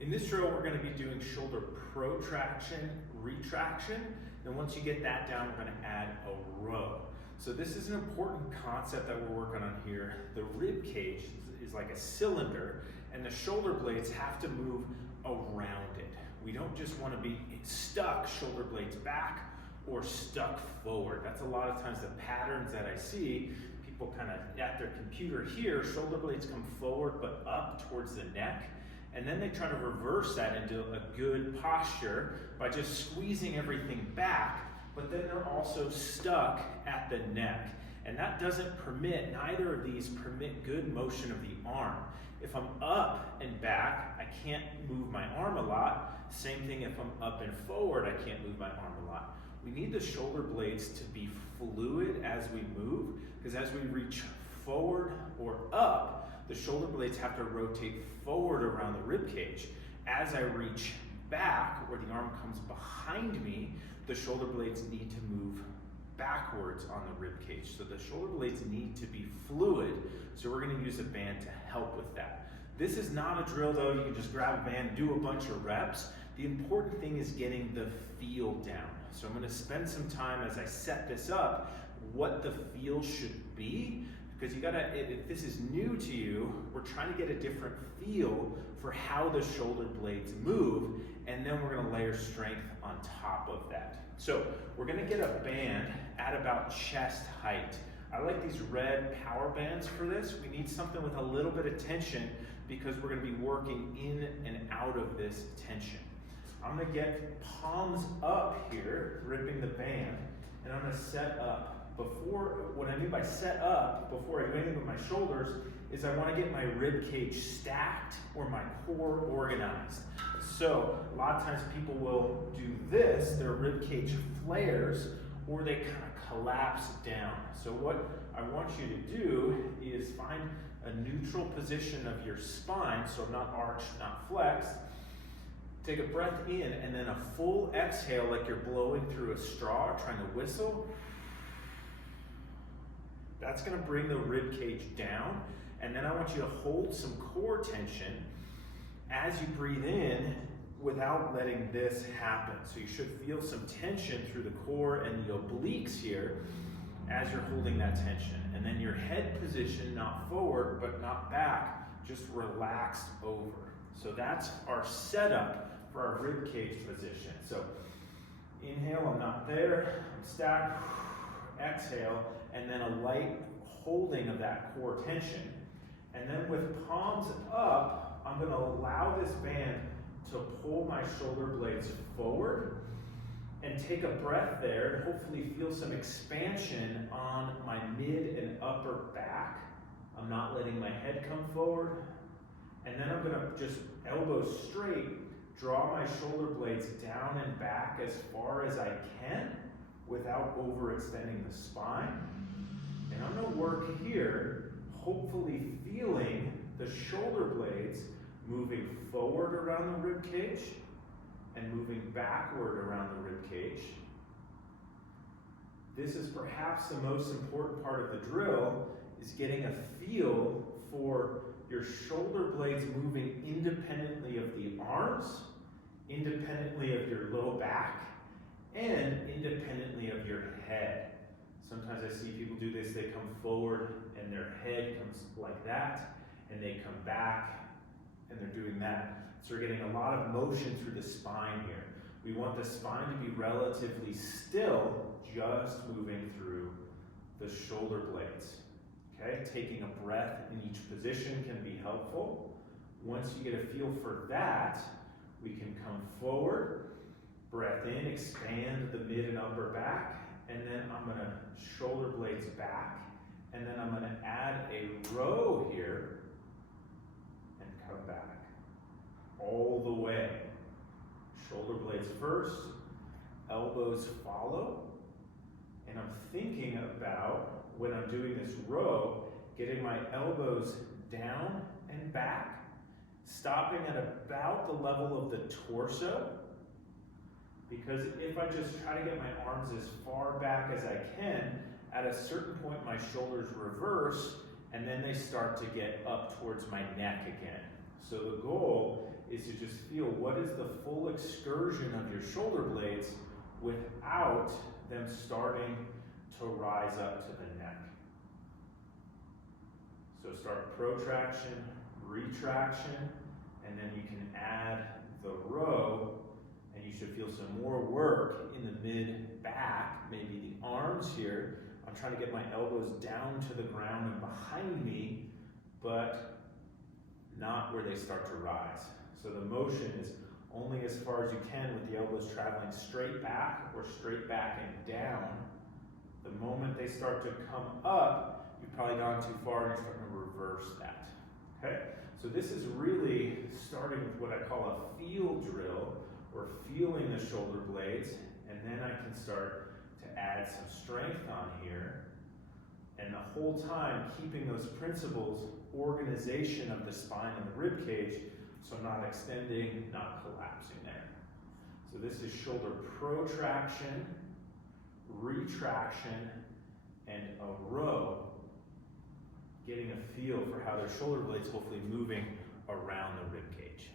In this drill, we're going to be doing shoulder protraction, retraction, and once you get that down, we're going to add a row. So this is an important concept that we're working on here. The rib cage is like a cylinder, and the shoulder blades have to move around it. We don't just want to be stuck shoulder blades back or stuck forward. That's a lot of times the patterns that I see. People kind of at their computer here, shoulder blades come forward but up towards the neck. And then they try to reverse that into a good posture by just squeezing everything back, but then they're also stuck at the neck. And that doesn't permit, neither of these permit good motion of the arm. If I'm up and back, I can't move my arm a lot. Same thing if I'm up and forward, I can't move my arm a lot. We need the shoulder blades to be fluid as we move, because as we reach forward or up, the shoulder blades have to rotate forward around the rib cage. As I reach back, where the arm comes behind me, the shoulder blades need to move backwards on the rib cage. So the shoulder blades need to be fluid. So we're going to use a band to help with that. This is not a drill though. You can just grab a band, do a bunch of reps. The important thing is getting the feel down. So I'm going to spend some time as I set this up, what the feel should be. Because you gotta, if this is new to you, we're trying to get a different feel for how the shoulder blades move, and then we're gonna layer strength on top of that. So we're gonna get a band at about chest height. I like these red power bands for this. We need something with a little bit of tension because we're gonna be working in and out of this tension. I'm gonna get palms up here, gripping the band, and I'm gonna set up. What I mean by set up, before I do anything with my shoulders, is I want to get my rib cage stacked or my core organized. So a lot of times people will do this, their rib cage flares, or they kind of collapse down. So what I want you to do is find a neutral position of your spine, so not arched, not flexed. Take a breath in, and then a full exhale like you're blowing through a straw, trying to whistle. That's going to bring the rib cage down, and then I want you to hold some core tension as you breathe in without letting this happen. So you should feel some tension through the core and the obliques here as you're holding that tension. And then your head position, not forward but not back, just relaxed over. So that's our setup for our rib cage position. So inhale, I'm not there, I'm stacked. Exhale, and then a light holding of that core tension. And then with palms up, I'm going to allow this band to pull my shoulder blades forward and take a breath there and hopefully feel some expansion on my mid and upper back. I'm not letting my head come forward. And then I'm going to just elbows straight, draw my shoulder blades down and back as far as I can, without overextending the spine. And I'm going to work here, hopefully feeling the shoulder blades moving forward around the rib cage and moving backward around the rib cage. This is perhaps the most important part of the drill, is getting a feel for your shoulder blades moving independently of the arms, independently of your low back, and independently of your head. Sometimes I see people do this, they come forward and their head comes like that, and they come back and they're doing that. So we're getting a lot of motion through the spine here. We want the spine to be relatively still, just moving through the shoulder blades. Okay, taking a breath in each position can be helpful. Once you get a feel for that, we can come forward, breath in, expand the mid and upper back, and then I'm going to shoulder blades back, and then I'm going to add a row here and come back all the way. Shoulder blades first, elbows follow, and I'm thinking about, when I'm doing this row, getting my elbows down and back, stopping at about the level of the torso. Because if I just try to get my arms as far back as I can, at a certain point my shoulders reverse and then they start to get up towards my neck again. So the goal is to just feel feel what is the full excursion of your shoulder blades without them starting to rise up to the neck. So start protraction, retraction, and then you can add the row, and you should feel some more work in the mid-back, maybe the arms here. I'm trying to get my elbows down to the ground and behind me, but not where they start to rise. So the motion is only as far as you can with the elbows traveling straight back or straight back and down. The moment they start to come up, you've probably gone too far and you're starting to reverse that. Okay? So this is really starting with what I call a feel drill, or feeling the shoulder blades, and then I can start to add some strength on here, and the whole time keeping those principles, organization of the spine and the rib cage, so not extending, not collapsing there. So this is shoulder protraction, retraction, and a row, getting a feel for how their shoulder blades hopefully moving around the rib cage.